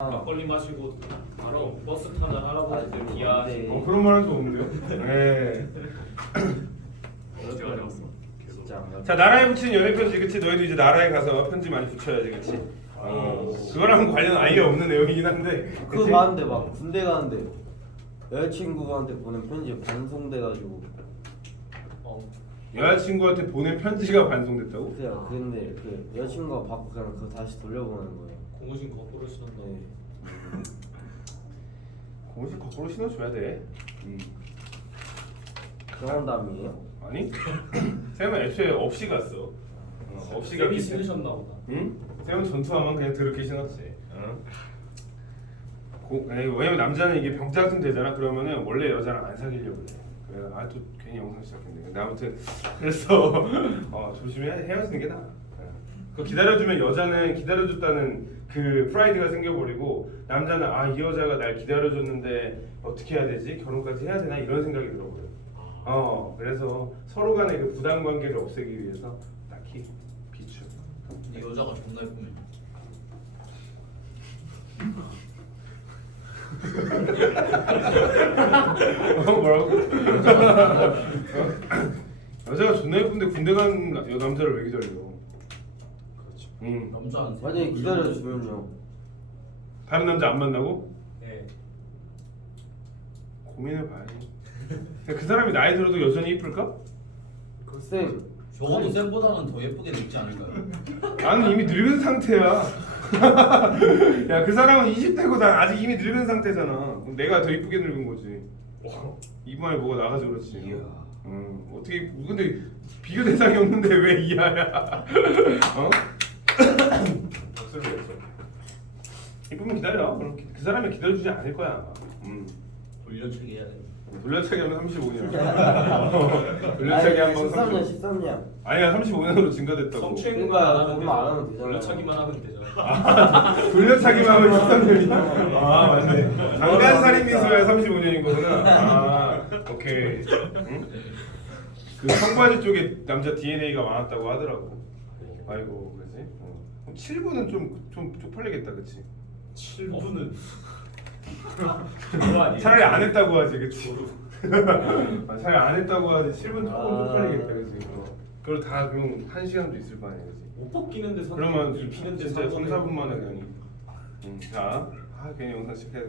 막걸리 마시고 바로 버스 타는 할아버지들 기아 그런 말 할 수 없는데요. 네. 어떻게 어려웠어? 자, 나라에 붙이는 연애 편지, 그치? 너희도 이제 나라에 가서 편지 많이 붙여야지, 그치? 그거랑 관련 아예 없는 내용이긴 한데. 그거 봤는데 막 군대 가는데 여자친구한테 보낸 편지 반송돼가지고 여자친구한테 보낸 편지가 반송됐다고? 그냥 근데 그 여자친구가 받고 그냥 그거 다시 돌려보내는 거예요. 고무신 거꾸로 신었다. 네. 고무신 거꾸로 신어줘야 돼. 경험담이에요? 아니? 쌤은 애초에 없이 갔어. 없이 쌤이 갔기 신으셨나 보다. 응? 쌤은 전투하면 그냥 더럽게 신었지. 아니, 왜냐면 남자는 이게 병짜증 되잖아. 그러면은 원래 여자랑 안 사귀려고 그래. 그래, 또 괜히 영상 시작했네. 근데 아무튼 그래서 조심해 헤어지는 게 나아. 그 기다려주면 여자는 기다려줬다는 그 프라이드가 생겨버리고 남자는 이 여자가 날 기다려줬는데 어떻게 해야 되지? 결혼까지 해야 되나? 이런 생각이 들어버려. 그래서 서로 간의 그 부담 관계를 없애기 위해서 딱히 비추. 이 여자가 존나 예쁘네. 뭐라고? 여자가 존나 예쁜데 군대 간 남자를 왜 기다려? 그렇죠. 남자한테. 만약에 기다려주면요. 다른 남자 안 만나고? 네. 고민해봐야지. 그 사람이 나이 들어도 여전히 이쁠까? 쌤 적어도 쌤보다는 더 예쁘게 늙지 않을까요? 나는 이미 늙은 상태야. 야, 그 사람은 20대고 난 아직 이미 늙은 상태잖아. 그럼 내가 더 이쁘게 늙은 거지. 이번에 뭐가 나가서 그렇지. 어떻게 근데 비교 대상이 없는데 왜 이하야? 박수를 냈어. 이쁘면 기다려. 그럼 그 사람이 기다려주지 않을 거야. 돌려치기 해야 돼. 돌려차기 하면 35년. 돌려차기 한번 13년 13년. 아니야, 35년으로 증가됐다고. 성추행만 그러니까 안 그것만 안 하면 하면 되잖아. 되잖아. 돌려차기만 하면 되잖아. 돌려차기만 하면 13년이야. 맞네. 강간살인 미수야 35년인 거구나. 오케이. 응? 그 청바지 쪽에 남자 DNA가 많았다고 하더라고. 아이고, 그지? 7부는 좀 쪽팔리겠다, 그치? 7분은 그거 아니에요? 차라리 안 했다고 하지, 그치? 차라리 안 했다고 하지. 7분 조금 쪽팔리겠다, 그치? 그걸 다 그럼 1시간도 있을 거 아니야, 그치? 옷 벗기는데 3분, 그러면 입히는데 진짜 3, 4분 만에 그냥. 자, 괜히 영상 시작해서.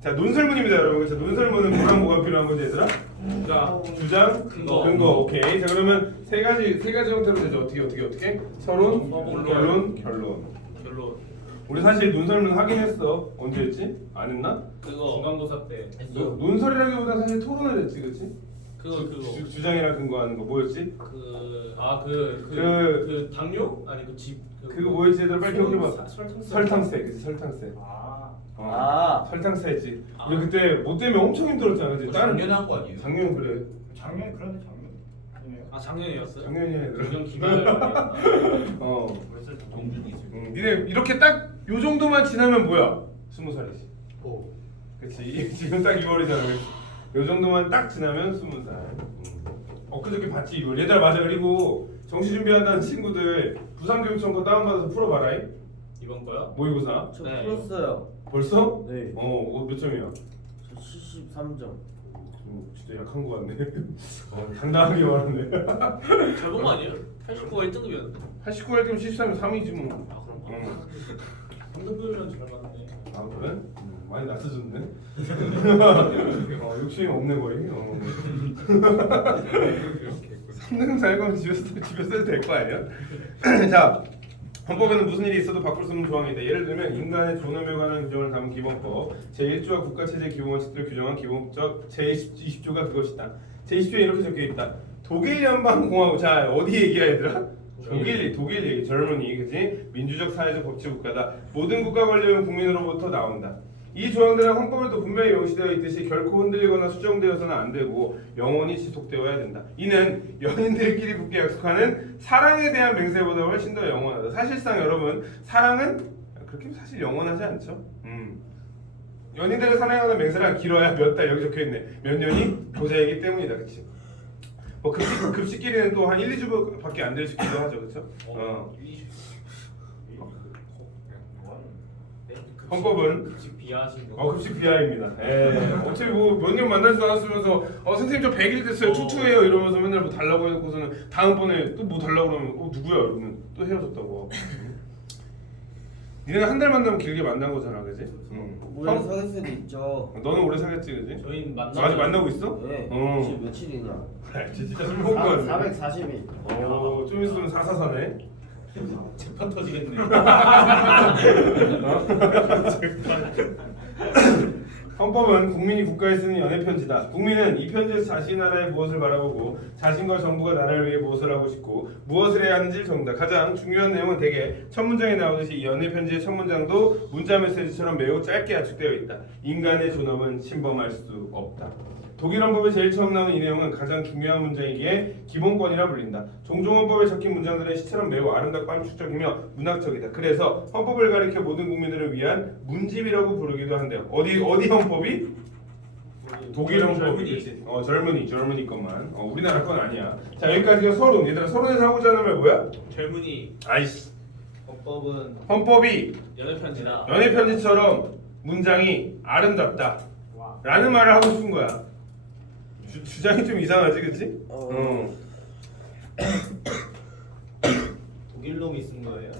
자, 논설문입니다, 여러분. 자, 논설문은 뭐가 필요한 거지, 얘들아? 주장, 근거. 오케이. 자, 그러면 세 가지 형태로 되죠. 어떻게? 서론, 결론. 별로 우리 사실 논설문 하긴 했어. 언제 했지? 안 했나? 그거 중간고사 때 했어. 논설이라기보다 사실 토론을 했지, 그치? 그거 주장이랑 근거하는 거 뭐였지? 그 당뇨? 아니 그거 뭐였지? 얘들아 빨리 기억해봐. 설탕 설탕세, 그치? 설탕세. 설탕세 했지. 우리 그때 뭐 때문에 엄청 힘들었잖아, 그치? 작년에 한 거 아니에요? 작년 그래. 작년 그런데 작년 아니에요? 작년이었어요? 작년이야, 얘들아. 작년 기간을 벌써 동준이 있을 때. 니네 이렇게 딱 요 정도만 지나면 뭐야? 20살이지. 그치. 지금 딱 2월이잖아. 요 정도만 딱 지나면 20살. 엊그저께 봤지 이걸. 얘들아 맞아. 그리고 정시 준비한다는 친구들 부산교육청 거 다운받아서 풀어봐라. 이번 거요? 모의고사. 저 네. 풀었어요. 벌써? 네. 몇 점이야? 저 73점. 진짜 약한 거 같네. 당당하게 말하네. 절봉 아니에요? 89가 1등급이었는데 89 할 때면 73이면 3이지 뭐. 아 그런가? 3등급이면 잘 맞네. 아 그래? 많이 낮아졌네. 욕심이 없네 거의. 3등 살거면 집에서 해도 될 거 아니야? 자, 헌법에는 무슨 일이 있어도 바꿀 수 없는 조항이 있다. 예를 들면 인간의 존엄에 관한 규정을 담은 기본법, 제1조와 국가체제 기본원칙들을 규정한 기본법 제20조가 그것이다. 제20조에 이렇게 적혀있다. 독일 연방공화국. 자, 어디 얘기야 얘들아? 독일 얘기. 젊은이, 그치? 민주적 사회적 법치 국가다. 모든 국가 권력은 국민으로부터 나온다. 이 조항들은 헌법에도 분명히 명시되어 있듯이 결코 흔들리거나 수정되어서는 안 되고 영원히 지속되어야 된다. 이는 연인들끼리 굳게 약속하는 사랑에 대한 맹세보다 훨씬 더 영원하다. 사실상 여러분, 사랑은 그렇게 사실 영원하지 않죠. 연인들을 사랑하는 맹세란 길어야 몇 달, 여기 적혀있네. 몇 년이 보자이기 때문이다. 그치? 뭐 급식끼리는 또 한 1, 2주밖에 안 될 수기도 하죠. 그쵸? 헌법은 급식 비하하신 거. 급식 비하입니다. 예. 어차피 뭐 몇 년 만나지도 않았으면서 선생님 저 100일 됐어요 투투해요 이러면서 맨날 뭐 달라고 해놓고서는 다음번에 또 뭐 달라고 그러면 누구야 이러면 또 헤어졌다고. 니네는 한 달 만나면 길게 만난 거잖아, 그지? 응. 오래 사귈 수도 있죠. 너는 오래 사귀었지, 그지? 저희는 아직 만나고 있어? 네. 어. 지금 며칠이냐? 진짜 술 먹을 거 같아. 440일. 좀 있으면 444네. 재판 터지겠네. 헌법은 국민이 국가에 쓰는 연애 편지다. 국민은 이 편지에서 자신 나라의 무엇을 바라보고 자신과 정부가 나라를 위해 무엇을 하고 싶고 무엇을 해야 하는지를 적는다. 가장 중요한 내용은 대개 첫 문장에 나오듯이 이 연애 편지의 첫 문장도 문자 메시지처럼 매우 짧게 압축되어 있다. 인간의 존엄은 침범할 수 없다. 독일 헌법에 제일 처음 나오는 이 내용은 가장 중요한 문장이기에 기본권이라 불린다. 종종 헌법에 적힌 문장들은 시처럼 매우 아름답고 함축적이며 문학적이다. 그래서 헌법을 가리켜 모든 국민들을 위한 문집이라고 부르기도 한대요. 어디 헌법이? 독일 헌법이지. 젊은이 것만. 우리나라 건 아니야. 자 여기까지가 서론. 얘들아 서론에서 하고자 하는 말 뭐야? 젊은이 아이씨. 헌법이 헌법이 연애 편지다. 연애 편지처럼 문장이 아름답다. 라는 말을 하고 싶은 거야. 주장이 좀 이상하지, 그치? 독일 놈이 쓴 거예요?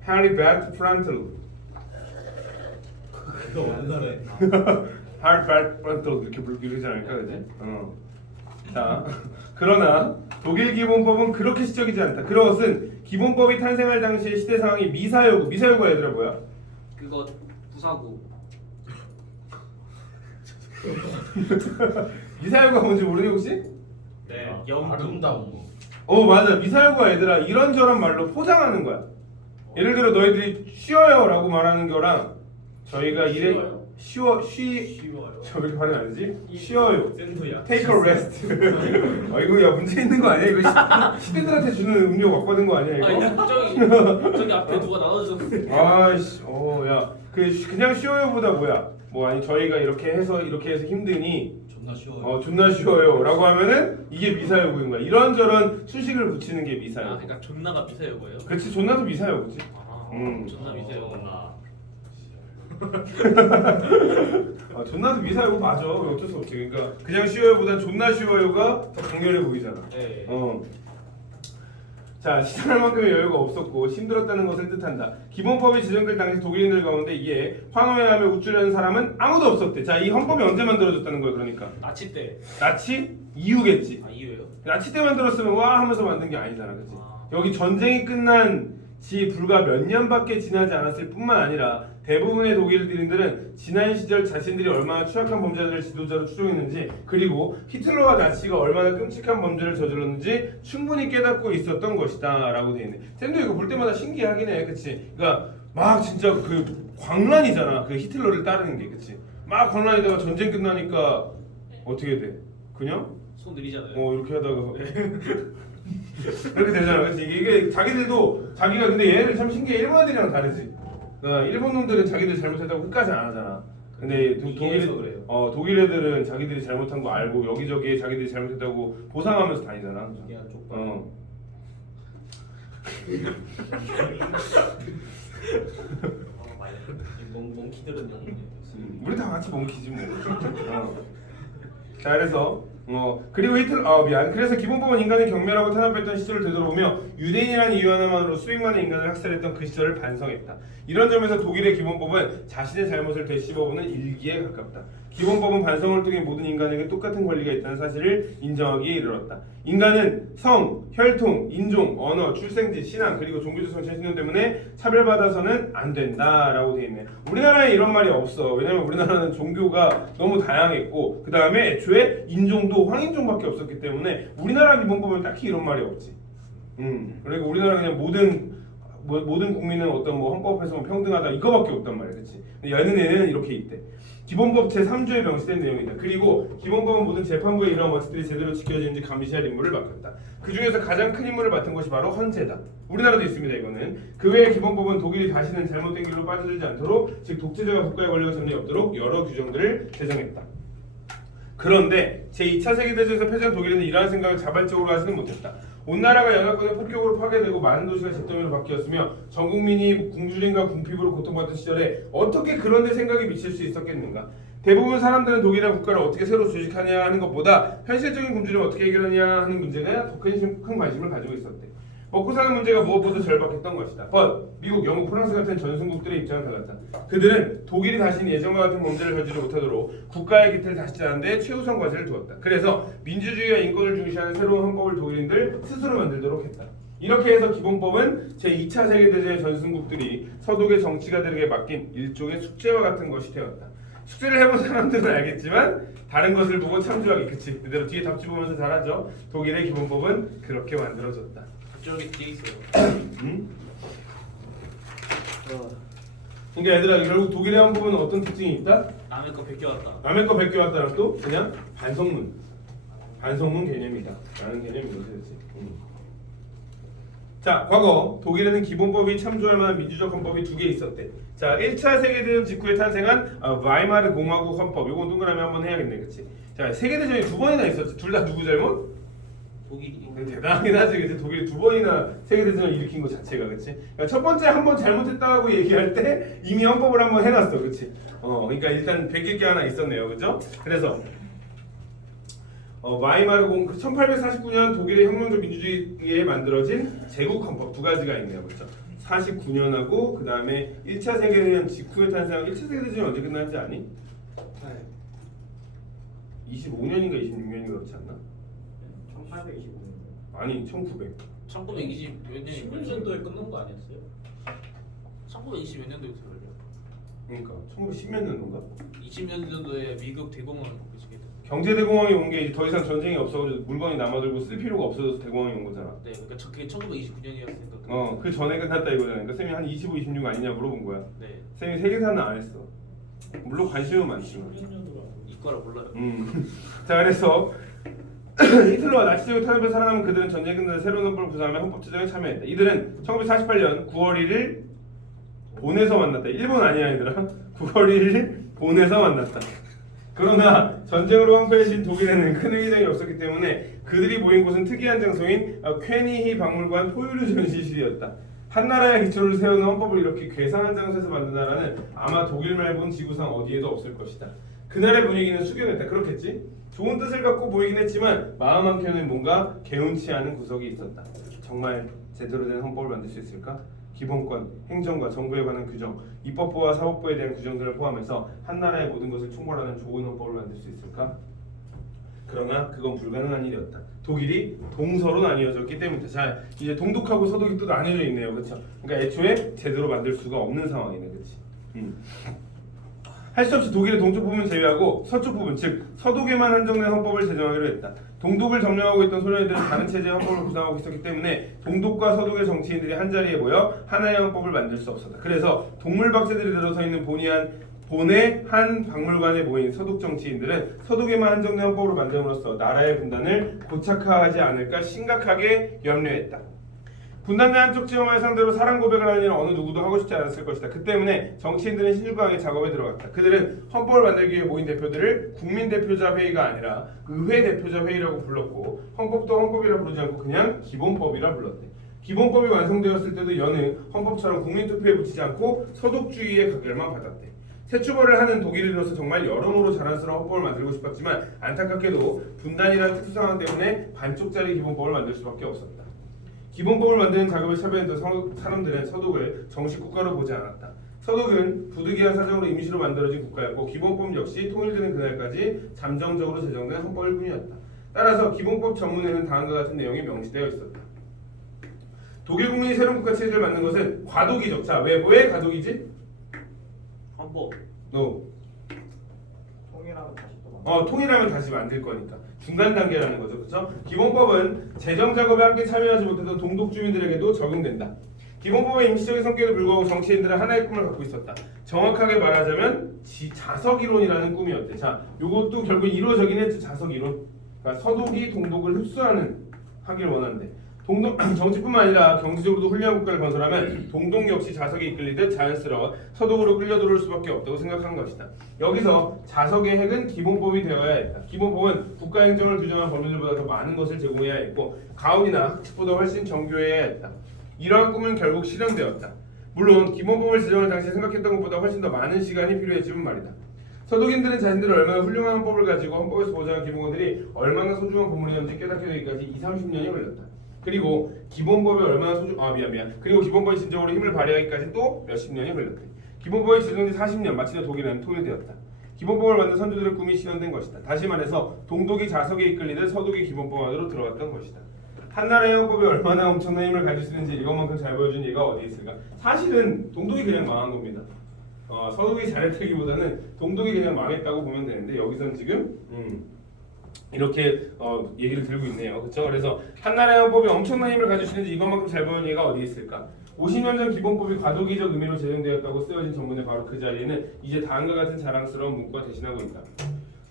하리 베트 프란틀. 그거 완전해. 하리 베트 프란틀 이렇게 부르지 않을까, 그지? 자, 그러나 독일 기본법은 그렇게 시적이지 않다. 그것은 기본법이 탄생할 당시의 시대 상황이 미사여구가 얘들아 뭐야? 그거 부사구. 미사여구가 뭔지 모르니 혹시? 네. 아름다운 거. 맞아. 미사여구가 얘들아 이런저런 말로 포장하는 거야. 예를 들어 너희들이 쉬어요라고 말하는 거랑 저희가 이래 쉬워요. 저 왜 이렇게 발음 안 되지? 쉬어요. 센터야. Take a rest. 이거 야 문제 있는 거 아니야? 이거 시민들한테 주는 음료 막 받은 거 아니야 이거? 저기 앞에 누가 나눠줬어. 아이씨, 야, 그냥 쉬어요보다 뭐야? 아니 저희가 이렇게 해서 힘드니 존나 쉬워요. 존나 쉬워요라고 하면은 이게 미사여구인 거야. 이런저런 수식을 붙이는 게 미사여구. 그러니까 존나가 미사여고예요? 그렇지, 존나도 미사여구지. 존나 미사여구나. 존나도 미사여구 맞아. 어쩔 수 없지. 그러니까 그냥 쉬워요보다 존나 쉬워요가 더 강렬해 보이잖아. 네. 자, 시전할 만큼의 여유가 없었고 힘들었다는 것을 뜻한다. 기본법이 제정될 당시 독일인들 가운데 이에 환호해하며 우쭐하는 사람은 아무도 없었대. 자, 이 헌법이 언제 만들어졌다는 거야, 그러니까? 나치 때. 나치 이후겠지. 이유예요? 나치 때 만들었으면 와 하면서 만든 게 아니잖아, 그렇지? 여기 전쟁이 끝난 지 불과 몇 년밖에 지나지 않았을 뿐만 아니라 대부분의 독일인들은 지난 시절 자신들이 얼마나 추악한 범죄자들을 지도자로 추종했는지 그리고 히틀러와 나치가 얼마나 끔찍한 범죄를 저질렀는지 충분히 깨닫고 있었던 것이다 라고 돼 있네. 쌤도 이거 볼 때마다 신기하긴 해, 그치? 그러니까 막 진짜 그 광란이잖아, 그 히틀러를 따르는 게, 그치? 막 광란이다가 전쟁 끝나니까 어떻게 돼? 그냥? 손 느리잖아요. 이렇게 하다가 그렇게 되잖아, 그치? 이게 자기들도 근데 얘네들 참 신기해. 일본 애들이랑 다르지. 일본 놈들은 자기들 잘못했다고 끝까지 안 하잖아. 근데 독일 애들은 자기들이 잘못한 거 알고 여기저기에 자기들이 잘못했다고 보상하면서 다니잖아. 몽키들은 우리 다 같이 몽키지 뭐. 자, 그래서 그리고 그래서 기본법은 인간의 경멸하고 탄압했던 시절을 되돌아보며 유대인이라는 이유 하나만으로 수백 만의 인간을 학살했던 그 시절을 반성했다. 이런 점에서 독일의 기본법은 자신의 잘못을 되씹어보는 일기에 가깝다. 기본법은 반성을 통해 모든 인간에게 똑같은 권리가 있다는 사실을 인정하기에 이르렀다. 인간은 성, 혈통, 인종, 언어, 출생지, 신앙 그리고 종교적 정치 신념 때문에 차별받아서는 안 된다라고 돼 있네. 우리나라에 이런 말이 없어. 왜냐면 우리나라는 종교가 너무 다양했고 그 다음에 애초에 인종도 황인종밖에 없었기 때문에 우리나라 기본법은 딱히 이런 말이 없지. 그리고 우리나라 그냥 모든 국민은 어떤 헌법에서 평등하다 이거밖에 없단 말이야, 그렇지? 얘네는 이렇게 있대. 기본법 제3조에 명시된 내용이다. 그리고 기본법은 모든 재판부의 이러한 원칙들이 제대로 지켜지는지 감시할 임무를 맡았다. 그 중에서 가장 큰 임무를 맡은 것이 바로 헌재다. 우리나라도 있습니다. 이거는 그 외의 기본법은 독일이 다시는 잘못된 길로 빠져들지 않도록, 즉 독재자가 국가의 권력을 잡는 없도록 여러 규정들을 제정했다. 그런데 제2차 세계대전에서 패전 독일은 이러한 생각을 자발적으로 하지는 못했다. 온 나라가 연합군의 폭격으로 파괴되고 많은 도시가 잿더미로 바뀌었으며 전 국민이 굶주림과 궁핍으로 고통받던 시절에 어떻게 그런 데 생각이 미칠 수 있었겠는가? 대부분 사람들은 독일이라는 국가를 어떻게 새로 조직하냐 하는 것보다 현실적인 굶주림을 어떻게 해결하냐 하는 문제에 더 큰 관심을 가지고 있었대. 먹고 사는 문제가 무엇보다 절박했던 것이다. 미국, 영국, 프랑스 같은 전승국들의 입장은 달랐다. 그들은 독일이 다시는 예전과 같은 범죄를 저지르지 못하도록 국가의 기틀을 다시 짜는 데 최우선 과제를 두었다. 그래서 민주주의와 인권을 중시하는 새로운 헌법을 독일인들 스스로 만들도록 했다. 이렇게 해서 기본법은 제2차 세계대전의 전승국들이 서독의 정치가들에게 맡긴 일종의 숙제와 같은 것이 되었다. 숙제를 해본 사람들은 알겠지만 다른 것을 보고 참조하기. 그치, 그대로 뒤에 답지 보면서 잘하죠. 독일의 기본법은 그렇게 만들어졌다. 저기 뒤에 있어요. 응? 그러니까 얘들아, 결국 독일의 헌법은 어떤 특징이 있다? 남의 거 베껴왔다. 남의 거 베껴왔다는 또 그냥 반성문 개념이다 라는 개념인 거지. 그치? 자, 과거 독일에는 기본법이 참조할 만한 민주적 헌법이 2개 있었대. 자, 1차 세계대전 직후에 탄생한 바이마르 공화국 헌법. 요건 동그라미 한번 해야겠네. 그치? 자, 세계대전이 2번이나 있었지. 둘 다 누구 잘못? 독일이. 대단하긴 하지. 그치? 독일이 2번이나 세계대전을 일으킨 것 자체가. 그치? 그러니까 첫 번째 한 번 잘못했다고 얘기할 때 이미 헌법을 한번 해놨어. 그치? 그러니까 일단 베낄 게 하나 있었네요. 그죠? 그래서 바이마르 1849년 독일의 혁명적 민주주의에 만들어진 제국 헌법 2가지가 있네요. 그렇죠? 49년하고 그 다음에 1차 세계대전 직후에 탄생한 1차 세계대전이 언제 끝났는지 아니? 25년인가 26년인가 그렇지 않나? 1825년. 아니 1900. 1920 몇 년이 16년도에 끝난 거 아니었어요? 1920 몇 년도에 들어요? 그러니까 1910몇 년도인가? 20년도에 미국 대공황 그치게 됐어요. 경제대공황이 온 게 더 이상 전쟁이 없어가지고 물건이 남아들고 쓸 필요가 없어져서 대공황이 온 거잖아. 네, 그러니까 그게 1929년이었으니까. 그 전에 끝났다 이거잖아. 그러니까 쌤이 한 25, 26 아니냐 물어본 거야. 네, 쌤이 세계사는 안 했어. 물론 관심은 많지만. 16년도로 이거라 몰라요. 자, 그래서 히틀러와 나치제국의 탄압에 살아남은 그들은 전쟁 끝나서 새로운 헌법을 구상하며 헌법 제정에 참여했다. 이들은 1948년 9월 1일 본에서 만났다. 일본 아니야 얘들아. 9월 1일 본에서 만났다. 그러나 전쟁으로 황폐해진 독일에는 큰 의전이 없었기 때문에 그들이 모인 곳은 특이한 장소인 퀘니히 박물관 포유류 전시실이었다. 한나라의 기초를 세우는 헌법을 이렇게 괴상한 장소에서 만든 나라는 아마 독일 말고는 지구상 어디에도 없을 것이다. 그날의 분위기는 숙연했다. 그렇겠지? 좋은 뜻을 갖고 보이긴 했지만 마음 한켠에 뭔가 개운치 않은 구석이 있었다. 정말 제대로 된 헌법을 만들 수 있을까? 기본권, 행정과 정부에 관한 규정, 입법부와 사법부에 대한 규정들을 포함해서 한나라의 모든 것을 총괄하는 좋은 헌법을 만들 수 있을까? 그러나 그건 불가능한 일이었다. 독일이 동서로 나뉘어졌기 때문이다. 자, 이제 동독하고 서독이 또 나뉘어져 있네요. 그렇죠? 그러니까 애초에 제대로 만들 수가 없는 상황이네. 그렇지? 할 수 없이 독일의 동쪽 부분 제외하고 서쪽 부분, 즉 서독에만 한정된 헌법을 제정하기로 했다. 동독을 점령하고 있던 소련들은 다른 체제의 헌법을 구상하고 있었기 때문에 동독과 서독의 정치인들이 한자리에 모여 하나의 헌법을 만들 수 없었다. 그래서 동물박새들이 들어서 있는 본의 한 박물관에 모인 서독 정치인들은 서독에만 한정된 헌법으로 만듦으로써 나라의 분단을 고착화하지 않을까 심각하게 염려했다. 분단된 한쪽 지역만을 상대로 사랑 고백을 하는 일은 어느 누구도 하고 싶지 않았을 것이다. 그 때문에 정치인들은 신중하게 작업에 들어갔다. 그들은 헌법을 만들기 위해 모인 대표들을 국민대표자 회의가 아니라 의회대표자 회의라고 불렀고 헌법도 헌법이라 부르지 않고 그냥 기본법이라 불렀대. 기본법이 완성되었을 때도 여느 헌법처럼 국민투표에 붙이지 않고 서독주의의 각열만 받았대. 세추벌을 하는 독일인으로서 정말 여러모로 자랑스러운 헌법을 만들고 싶었지만 안타깝게도 분단이라는 특수상황 때문에 반쪽짜리 기본법을 만들 수밖에 없었다. 기본법을 만드는 작업에 참여했던 사람들은 서독을 정식 국가로 보지 않았다. 서독은 부득이한 사정으로 임시로 만들어진 국가였고 기본법 역시 통일되는 그날까지 잠정적으로 제정된 헌법일 뿐이었다. 따라서 기본법 전문에는 다음과 같은 내용이 명시되어 있었다. 독일 국민이 새로운 국가 체제를 만든 것은 과도기적. 자, 왜 과도기지? 헌법. 통일하면 다시 또 만들어. 통일하면 다시 만들 거니까 중간 단계라는 거죠. 그렇죠? 기본법은 제정 작업에 함께 참여하지 못했던 동독 주민들에게도 적용된다. 기본법의 임시적인 성격에도 불구하고 정치인들은 하나의 꿈을 갖고 있었다. 정확하게 말하자면 자석 이론이라는 꿈이었대. 자, 요것도 결국 이루어지긴 했죠. 자석 이론. 그러니까 서독이 동독을 흡수하는 하길 원한대. 정치뿐만 아니라 경제적으로도 훌륭한 국가를 건설하면 동독 역시 자석에 이끌리듯 자연스러워 서독으로 끌려 들어올 수밖에 없다고 생각한 것이다. 여기서 자석의 핵은 기본법이 되어야 했다. 기본법은 국가행정을 규정한 법률보다 더 많은 것을 제공해야 했고 가훈이나 학칙보다 훨씬 정교해야 했다. 이러한 꿈은 결국 실현되었다. 물론 기본법을 제정할 당시 생각했던 것보다 훨씬 더 많은 시간이 필요했지만 말이다. 서독인들은 자신들이 얼마나 훌륭한 헌법을 가지고 헌법에서 보장한 기본권들이 얼마나 소중한 보물이었는지 깨닫게 되기까지 20-30년이 걸렸다. 그리고 기본법이 얼마나 그리고 기본법이 진정으로 힘을 발휘하기까지 또 몇십 년이 걸렸다. 기본법이 제정된 40년 마치자 독일은 통일되었다. 기본법을 만든 선조들의 꿈이 실현된 것이다. 다시 말해서 동독이 자석에 이끌리듯 서독이 기본법 안으로 들어갔던 것이다. 한나라의 헌법이 얼마나 엄청난 힘을 가질 수 있는지 이것만큼 잘 보여준 예가 어디 있을까? 사실은 동독이 그냥 망한 겁니다. 서독이 잘했다기보다는 동독이 그냥 망했다고 보면 되는데 여기서는 지금 이렇게 얘기를 들고 있네요. 그렇죠? 그래서 한나라의 헌법이 엄청난 힘을 가질 수 있는지 이것만큼 잘 보여준 예가 어디 있을까? 50년 전 기본법이 과도기적 의미로 제정되었다고 쓰여진 전문의 바로 그 자리에는 이제 다음과 같은 자랑스러운 문구가 대신하고 있다.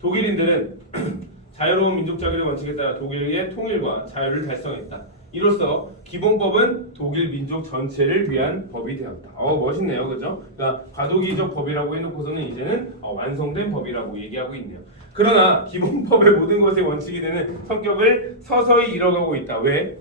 독일인들은 자유로운 민족 자결의 원칙에 따라 독일의 통일과 자유를 달성했다. 이로써 기본법은 독일 민족 전체를 위한 법이 되었다. 멋있네요, 그죠? 그러니까 과도기적 법이라고 해놓고서는 이제는 완성된 법이라고 얘기하고 있네요. 그러나 기본법의 모든 것의 원칙이 되는 성격을 서서히 잃어가고 있다. 왜?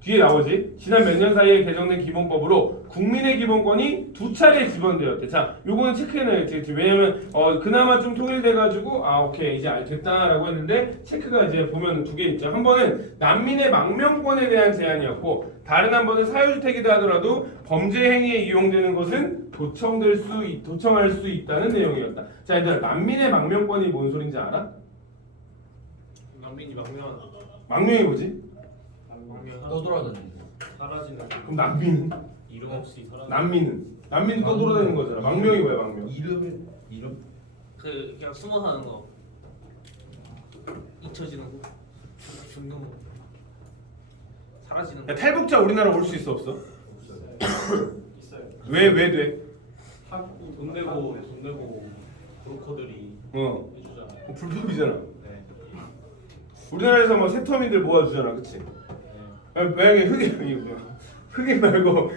뒤에 나오지. 지난 몇 년 사이에 개정된 기본법으로 국민의 기본권이 2차례 지번되었대. 자, 요거는 체크해놔야지. 왜냐면 그나마 좀 통일돼가지고 오케이 이제 됐다라고 했는데 체크가 이제 보면 2개 있죠. 한 번은 난민의 망명권에 대한 제한이었고 다른 한 번은 사유주택이다 하더라도 범죄 행위에 이용되는 것은 도청할 수 있다는 내용이었다. 자, 얘들아 난민의 망명권이 뭔 소린지 알아? 난민이 망명이 뭐지? 떠돌아다니는 사라지는 그럼 난민은? 이름 없이 사라지는 난민은 떠돌아다니는 거잖아. 망명이 뭐야 망명? 이름 그냥 숨어 사는 거 잊혀지는 거 죽는 거 사라지는 거 야, 탈북자 우리나라 올 수 있어 없어? 있어요. 왜 돼? 돈 내고 브로커들이 해주잖아요. 불법이잖아. 네. 우리나라에서 뭐 세터민들 모아주잖아, 그치? 만약에 흑인 말고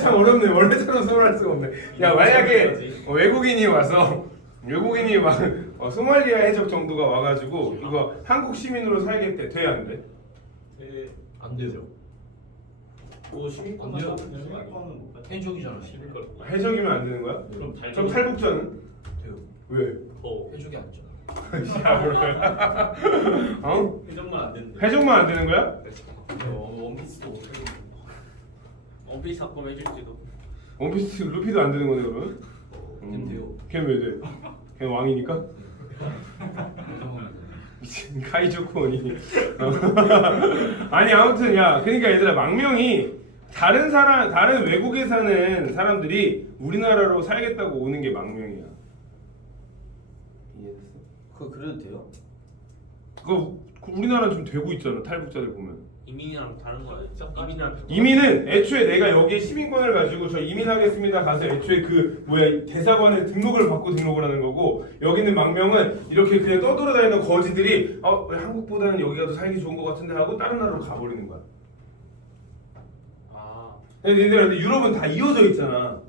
참 어렵네. 원래처럼 설명할 수가 없네. 야, 만약에 외국인이 막 소말리아 해적 정도가 와가지고 이거 한국 시민으로 살겠대. 돼 안 돼? 안 되죠. 뭐 시민권만 안 돼요. 따면 시민권은 못 받죠. 해적이잖아. 시민권 해적이면 안 되는 거야? 그럼 그럼 탈북자는? 돼요. 왜? 해적이 아니잖아. 회전만 안 되는데 해적만 안 되는 거야? 원피스도 원피스 사건 해줄지도 원피스 루피도 안 되는 거네 그러면? 돼요. 걔는 왜 돼? 걔는 왕이니까? 미친 카이조코니. 아니 아무튼 그러니까 얘들아 망명이 다른 외국에 사는 사람들이 우리나라로 살겠다고 오는 게 망명이야. 이해했어? 그래도 돼요? 그거 우리나라는 좀 되고 있잖아. 탈북자들 보면. 이민이랑 다른 거야. 이민은 애초에 내가 여기에 시민권을 가지고 저 이민하겠습니다 가서 애초에 대사관에 등록을 받고 등록을 하는 거고, 여기는 망명은 이렇게 그냥 떠돌아다니는 거지들이 한국보다는 여기가 더 살기 좋은 것 같은데 하고 다른 나라로 가버리는 거야. 근데 유럽은 다 이어져 있잖아.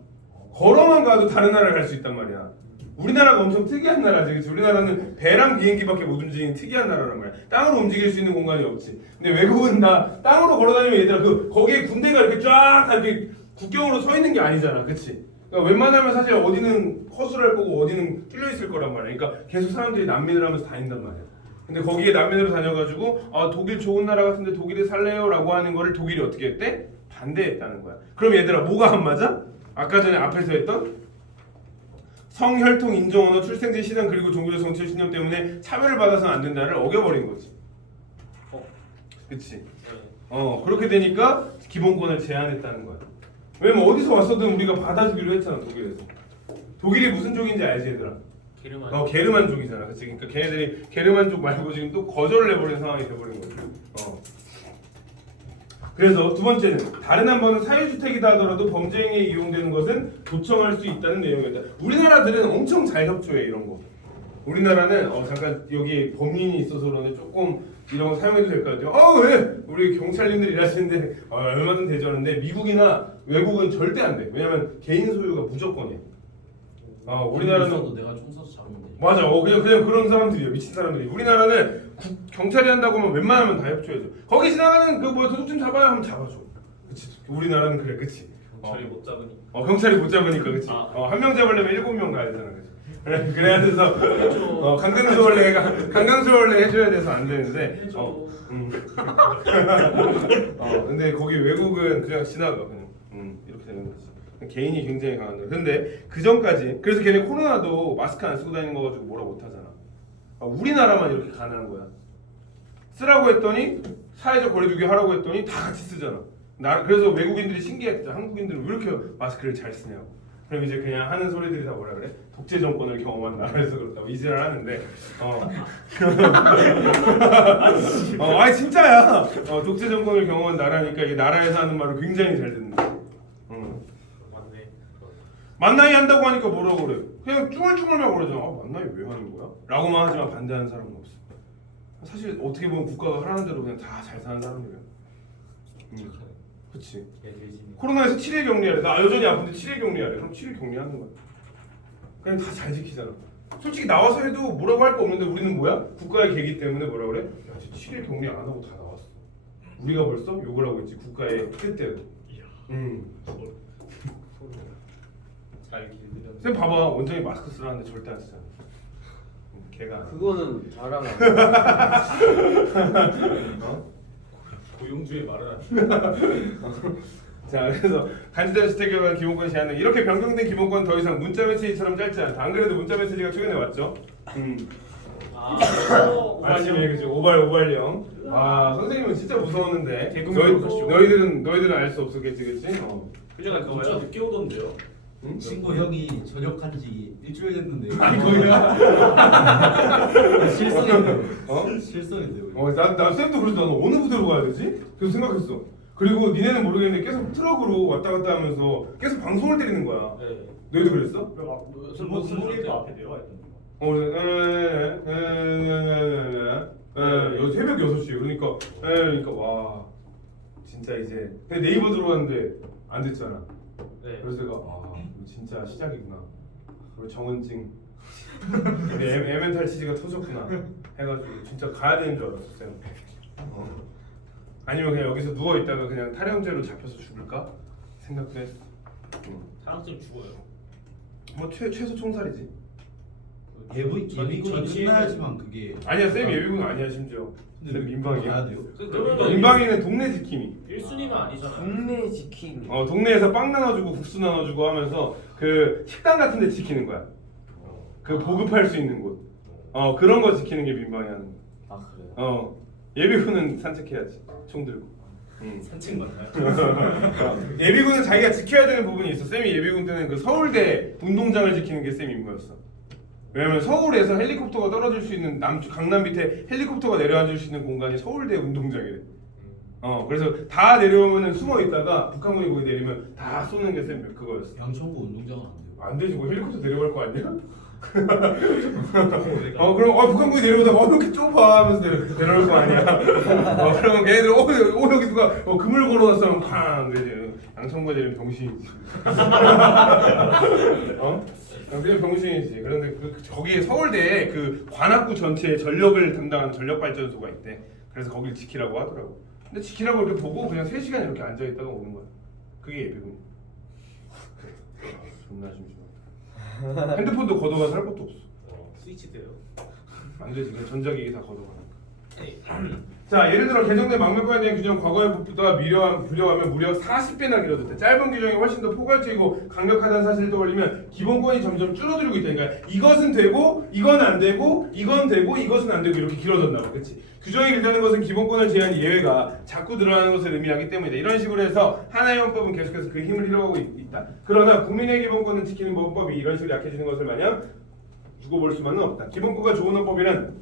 걸어만 가도 다른 나라를 갈 수 있단 말이야. 우리나라가 엄청 특이한 나라지, 그치? 우리나라는 배랑 비행기밖에 못 움직이는 특이한 나라란 말이야. 땅으로 움직일 수 있는 공간이 없지. 근데 외국은 다 땅으로 걸어다니면 얘들아 거기에 군대가 이렇게 쫙 이렇게 국경으로 서 있는 게 아니잖아, 그치? 그러니까 웬만하면 사실 어디는 허술할 거고 어디는 뚫려 있을 거란 말이야. 그러니까 계속 사람들이 난민을 하면서 다닌단 말이야. 근데 거기에 난민으로 다녀가지고 독일 좋은 나라 같은데 독일에 살래요라고 하는 거를 독일이 어떻게 했대? 반대했다는 거야. 그럼 얘들아 뭐가 안 맞아? 아까 전에 앞에서 했던 성, 혈통, 인종, 언어, 출생지, 시선 그리고 종교적 정치 신념 때문에 차별을 받아서는 안 된다를 어겨버린 거지. 그치? 그렇게 되니까 기본권을 제한했다는 거야. 왜냐면 어디서 왔어든 우리가 받아주기로 했잖아, 독일에서. 독일이 무슨 족인지 알지, 얘들아? 게르만족이잖아, 그치? 그러니까 걔네들이 게르만족 말고 지금 또 거절을 해버린 상황이 돼버린 거지. 그래서 두 번째는 다른 한 번은 사유주택이다 하더라도 범죄 행위에 이용되는 것은 도청할 수 있다는 내용이었다. 우리나라들은 엄청 잘 협조해 이런 거. 우리나라는 잠깐 여기 범인이 있어서 그러는데 조금 이런 거 사용해도 될 것 같아요. 왜? 우리 경찰님들 일하시는데 얼마든 되죠. 하는데 미국이나 외국은 절대 안 돼. 왜냐면 개인 소유가 무조건이야. 우리나라는 내가 총 쏴서 잡으면 돼. 맞아. 그냥 그런 사람들이야. 미친 사람들이. 우리나라는 경찰이 한다고 하면 웬만하면 다 협조해줘. 거기 지나가는 그 뭐 도둑 좀 잡아야 하면 잡아줘. 그치. 우리나라는 그래. 그치. 경찰이 못 잡으니. 경찰이 못 잡으니까 그치. 한 명 잡으려면 7명 가야 되잖아. 그치. 그래야 돼서 강강수월래 해줘야 돼서 안 되는데. 근데 거기 외국은 그냥 지나가 그냥. 이렇게 되는 거지. 개인이 굉장히 강한데. 근데 그 전까지 그래서 걔네 코로나도 마스크 안 쓰고 다니는 거 가지고 뭐라 못 하잖아. 우리나라만 이렇게 가능한 거야. 쓰라고 했더니 사회적 거리두기 하라고 했더니 다 같이 쓰잖아. 그래서 외국인들이 신기했죠. 한국인들은 왜 이렇게 마스크를 잘 쓰냐고. 그럼 이제 그냥 하는 소리들이 다 뭐라 그래? 독재 정권을 경험한 나라에서 그렇다고 이지랄 하는데 진짜야. 독재 정권을 경험한 나라니까 이 나라에서 하는 말을 굉장히 잘 듣는 거야. 맞네. 만나이 한다고 하니까 뭐라고 그래? 그냥 쭈글쭈글만 그러잖아. 만나이 왜 하는 거야? 라고만 하지만 반대하는 사람은 없어. 사실 어떻게 보면 국가가 하라는 대로 그냥 다 잘 사는 사람들이야. 그치. 코로나에서 7일 격리하래. 나 여전히 아픈데 7일 격리하래. 그럼 7일 격리하는 거야. 그냥 다 잘 지키잖아. 솔직히 나와서 해도 뭐라고 할 거 없는데 우리는 뭐야? 국가의 계기 때문에 뭐라 그래? 야, 7일 격리 안 하고 다 나왔어. 우리가 벌써 욕을 하고 있지. 국가의 뜻대로. 잘 길들여. 쌤 봐봐. 원장이 마스크 쓰라는데 절대 안 쓰잖아. 걔가 아니야. 그거는 자랑 아니야. 고용주의 말을 하는. 자, 그래서 간지대 주택에 관한 기본권 제한은 이렇게 변경된 기본권은 더 이상 문자 메시지처럼 짧지 않다. 안 그래도 문자 메시지가 최근에 왔죠. 아침에 그치 오발령. 선생님은 진짜 무서웠는데. 너희들은 알 수 없었겠지, 그치? 그전에 문자 늦게 오던데요. 친구 형이 전역한 지 일주일 됐는데. 실성인데요. 실성인데요. 나 쌤도 그래서 나는 어느 부대로 가야 되지? 그래서 생각했어. 그리고 니네는 모르겠는데 계속 트럭으로 왔다 갔다 하면서 계속 방송을 때리는 거야. 네. 너희도 그랬어? 스몰리프 앞에 내려와 있던 거. 여기 새벽 6시 그러니까 와 진짜 이제 근데 네이버 들어갔는데 안 됐잖아. 네. 그래서 내가 진짜 시작이구나. 우리 정은찡 에멘탈 치즈가 터졌구나 해가지고 진짜 가야 되는 줄 알았어 쌤. 아니면 그냥 여기서 누워 있다가 그냥 탈영죄로 잡혀서 죽을까 생각도 했어. 사람쯤 죽어요. 뭐 최소 총살이지. 예비군이 끝나야지만 그게. 아니야 쌤 예비군 아니야 심지어. 쌤 민방이야. 가야 돼요. 민방위는 동네 지킴이. 1순위는 아니잖아. 국내 지킴이. 동네에서 빵 나눠주고 국수 나눠주고 하면서 그 식당 같은 데 지키는 거야. 그 보급할 수 있는 곳. 그런 거 지키는 게 민방위 하는 거. 그래요? 예비군은 산책해야지. 총 들고. 산책 맞나요? 예비군은 자기가 지켜야 되는 부분이 있어. 쌤이 예비군 때는 그 서울대 운동장을 지키는 게 쌤 임무였어. 왜냐면 서울에서 헬리콥터가 떨어질 수 있는 강남 밑에 헬리콥터가 내려앉을 수 있는 공간이 서울대 운동장이래. 그래서 다 내려오면은 숨어 있다가 북한군이 거기 내리면 다 쏘는 게 쌤 그거였어. 양천구 운동장은 안 돼요. 안 되지 뭐 헬리콥터 내려갈 거 아니야? 그럼 북한군이 내려오다가 이렇게 좁아 하면서 내려올 거 아니야? 그러면 걔네들 여기 누가 금을 걸어놨어 하면 팡 그러지. 양천구가 내리면 병신이지. 그냥 병신이지. 그런데 거기에 서울대에 그 관악구 전체의 전력을 담당하는 전력발전소가 있대. 그래서 거길 지키라고 하더라고. 근데 지키라고 이렇게 보고 그냥 3시간 이렇게 앉아있다가 오는 거야. 그게 예비군. 존나 심심하다. 핸드폰도 걷어가서 할 것도 없어. 스위치 돼요. 안 되지. 그냥 전자기기 다 걷어가니까. 자, 예를 들어 개정된 망명권에 대한 규정 과거에보다 불려하면 무려 40배나 길어졌대. 짧은 규정이 훨씬 더 포괄적이고 강력하다는 사실을 떠올리면 기본권이 점점 줄어들고 있다. 그러니까 이것은 되고 이건 안 되고 이건 되고 이것은 안 되고 이렇게 길어졌나 봐. 그렇지? 규정이 길다는 것은 기본권을 제한 예외가 자꾸 늘어나는 것을 의미하기 때문이다. 이런 식으로 해서 하나의 헌법은 계속해서 그 힘을 잃어가고 있다. 그러나 국민의 기본권을 지키는 헌법이 이런 식으로 약해지는 것을 마냥 두고 볼 수만은 없다. 기본권과 좋은 헌법이란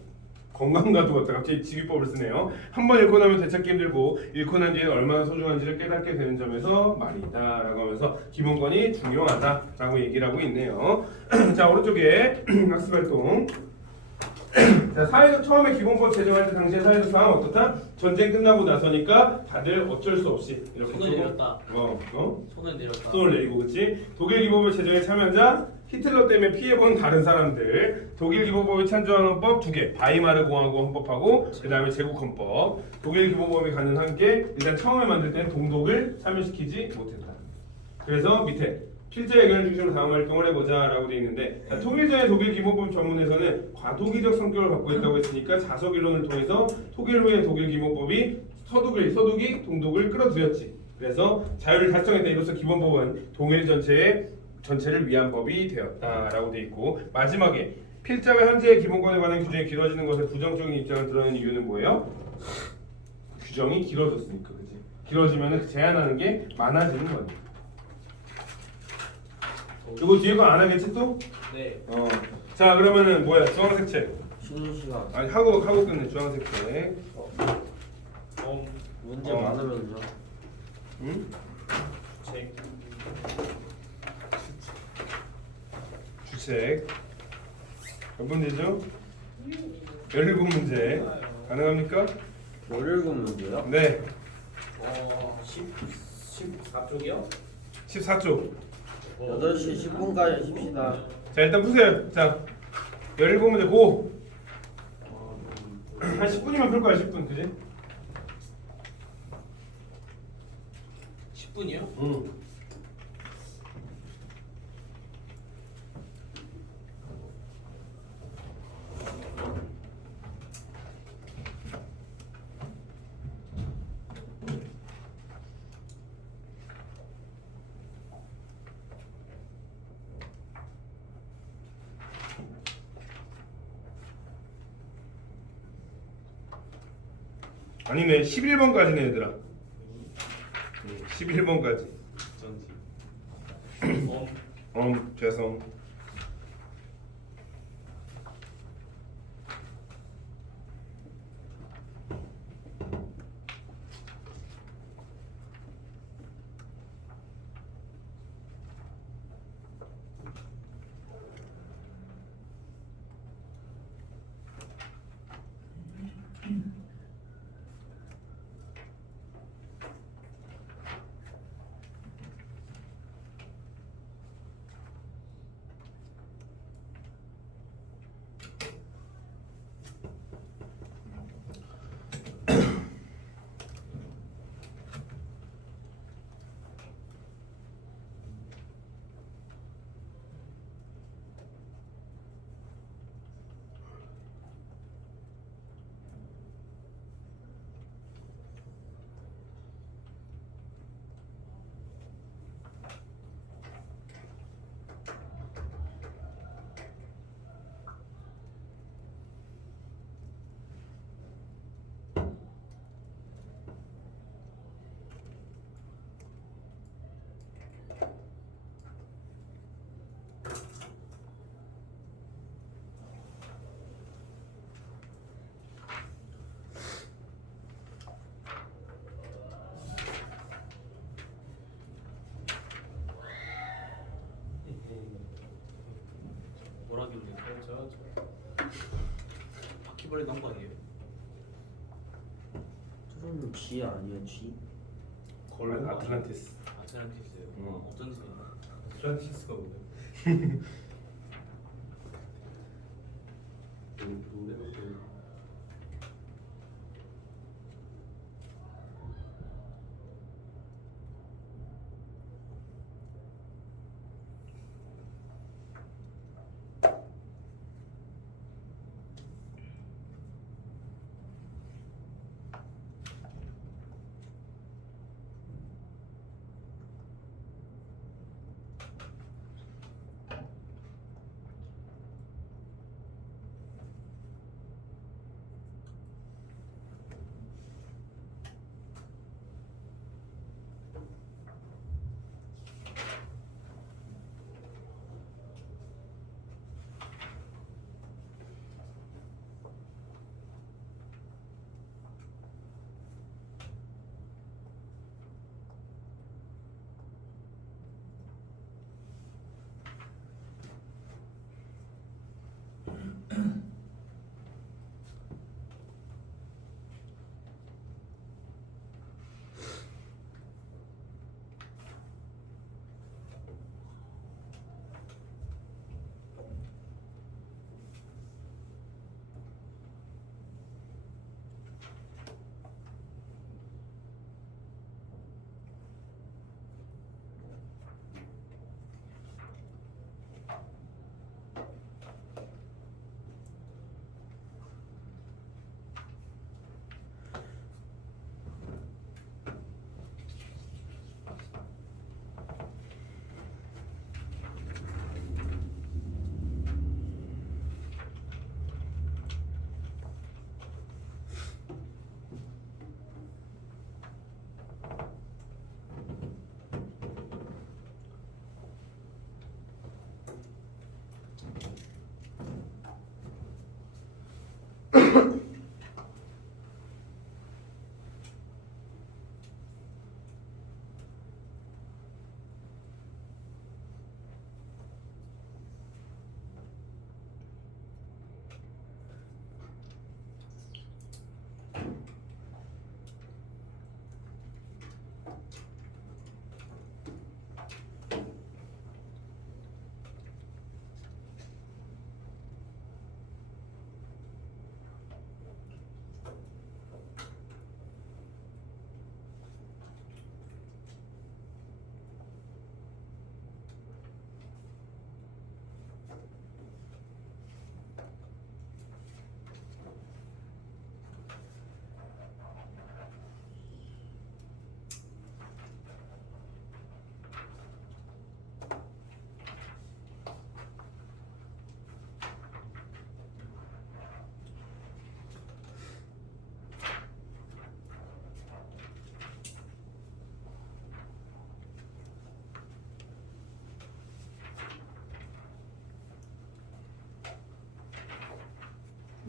건강과도 같다. 갑자기 직위법을 쓰네요. 한번 읽고 나면 되찾기 힘들고 읽고 난 뒤에 얼마나 소중한지를 깨닫게 되는 점에서 말이다 라고 하면서 기본권이 중요하다라고 얘기를 하고 있네요. 자, 오른쪽에 학습활동 자, 사회적 처음에 기본법 제정할 때 당시의 사회적 상황 어떻다? 전쟁 끝나고 나서니까 다들 어쩔 수 없이 이렇게 손을 내렸다. 손을 내렸다. 손을 내리고 그치? 독일 기본법 제정에 참여한 히틀러 때문에 피해본 다른 사람들 독일 기본법이 찬조한 헌법 2개 바이마르 공화국 헌법하고 그 다음에 제국 헌법 독일 기본법이 가능한 게 일단 처음에 만들 때는 동독을 참여시키지 못했다. 그래서 밑에 필자 의견을 중심으로 다음 활동을 해보자 라고 되어 있는데 자, 통일전의 독일 기본법 전문에서는 과도기적 성격을 갖고 있다고 했으니까 자석 이론을 통해서 통일 후에 독일 기본법이 서독이 동독을 끌어들였지. 그래서 자유를 달성했다. 이로써 기본법은 동일 전체를 위한 법이 되었다라고 되어 있고 마지막에 필자가 현재의 기본권에 관한 규정이 길어지는 것에 부정적인 입장을 드러낸 이유는 뭐예요? 규정이 길어졌으니까 그지? 길어지면 제한하는 게 많아지는 거지. 이거 뒤에 거 안 하겠지 또? 네. 자 그러면은 뭐야? 주황색 책. 쉬는 시간. 아니 하고 끝내 주황색 책. 문제 어. 많으면요. 응? 책. 주책. 몇 문제죠? 17문제. 가능합니까? 17문제요? 네. 14쪽이요? 14쪽. 8시 10분까지 쉽시다. 자 일단 푸세요. 자 17문제 고. 한 10분이면 풀 거야 10분 그지? 10분이요? 응. 아니네 11번까지네 얘들아. 11번까지. 죄송. 뭐라길래 저 바퀴벌레 나온 거 아니에요? 투는 G 아니에요? G? 거울 아틀란티스. 아틀란티스요. 어쩐지. 프란치스가 뭐냐?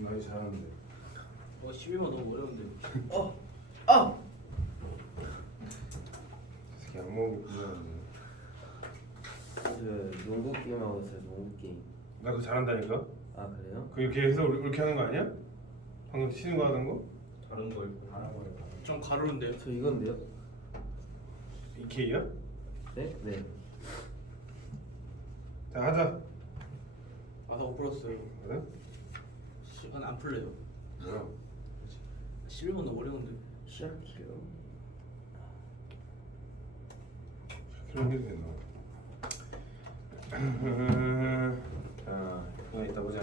나 이거 잘하는데. 12번 너무 어려운데. 새끼 악몽이 불러는데. 저 농구 게임 하고 있어요. 농구 게임. 나 그거 잘한다니까? 아 그래요? 그 이렇게 해서 이렇게 하는 거 아니야? 방금 치는 거 하는 거? 다른 거일 거예요. 다른 거일 거예요. 좀 가루는데요. 저 이건데요? 이케이야? 네? 네. 자 하자. 아까 못 풀었어요. 그래? 시간 안 풀려요. 뭐야? 11번 너무 어려운데. 시작해요. 그런 게 되나? 자, 이거 이따 보자.